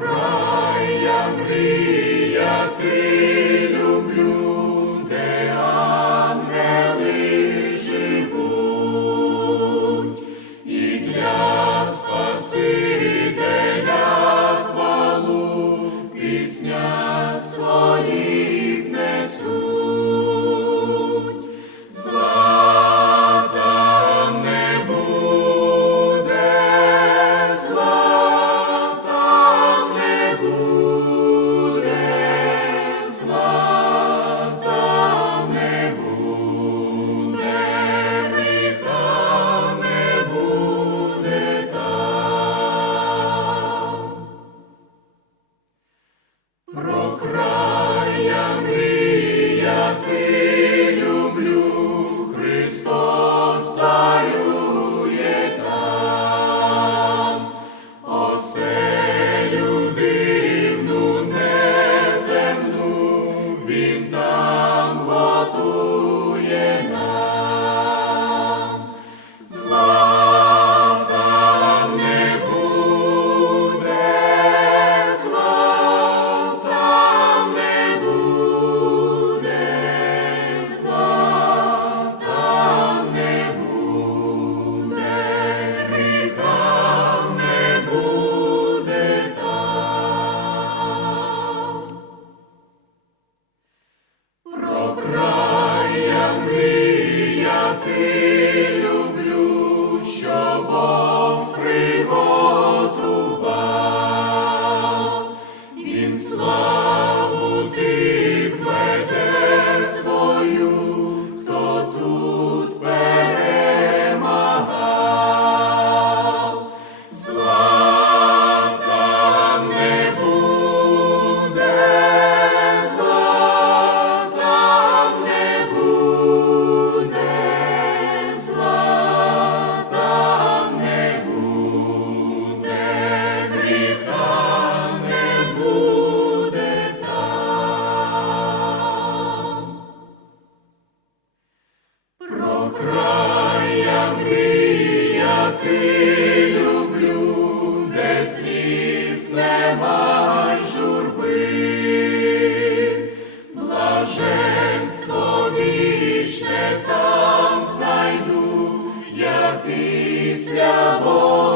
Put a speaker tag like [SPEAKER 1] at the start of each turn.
[SPEAKER 1] край я мріяти люблю, де і для Спасителя хвалу в піснях своїх. ти люблю, де сліз нема журби, блаженство вічне там знайду я після Бога.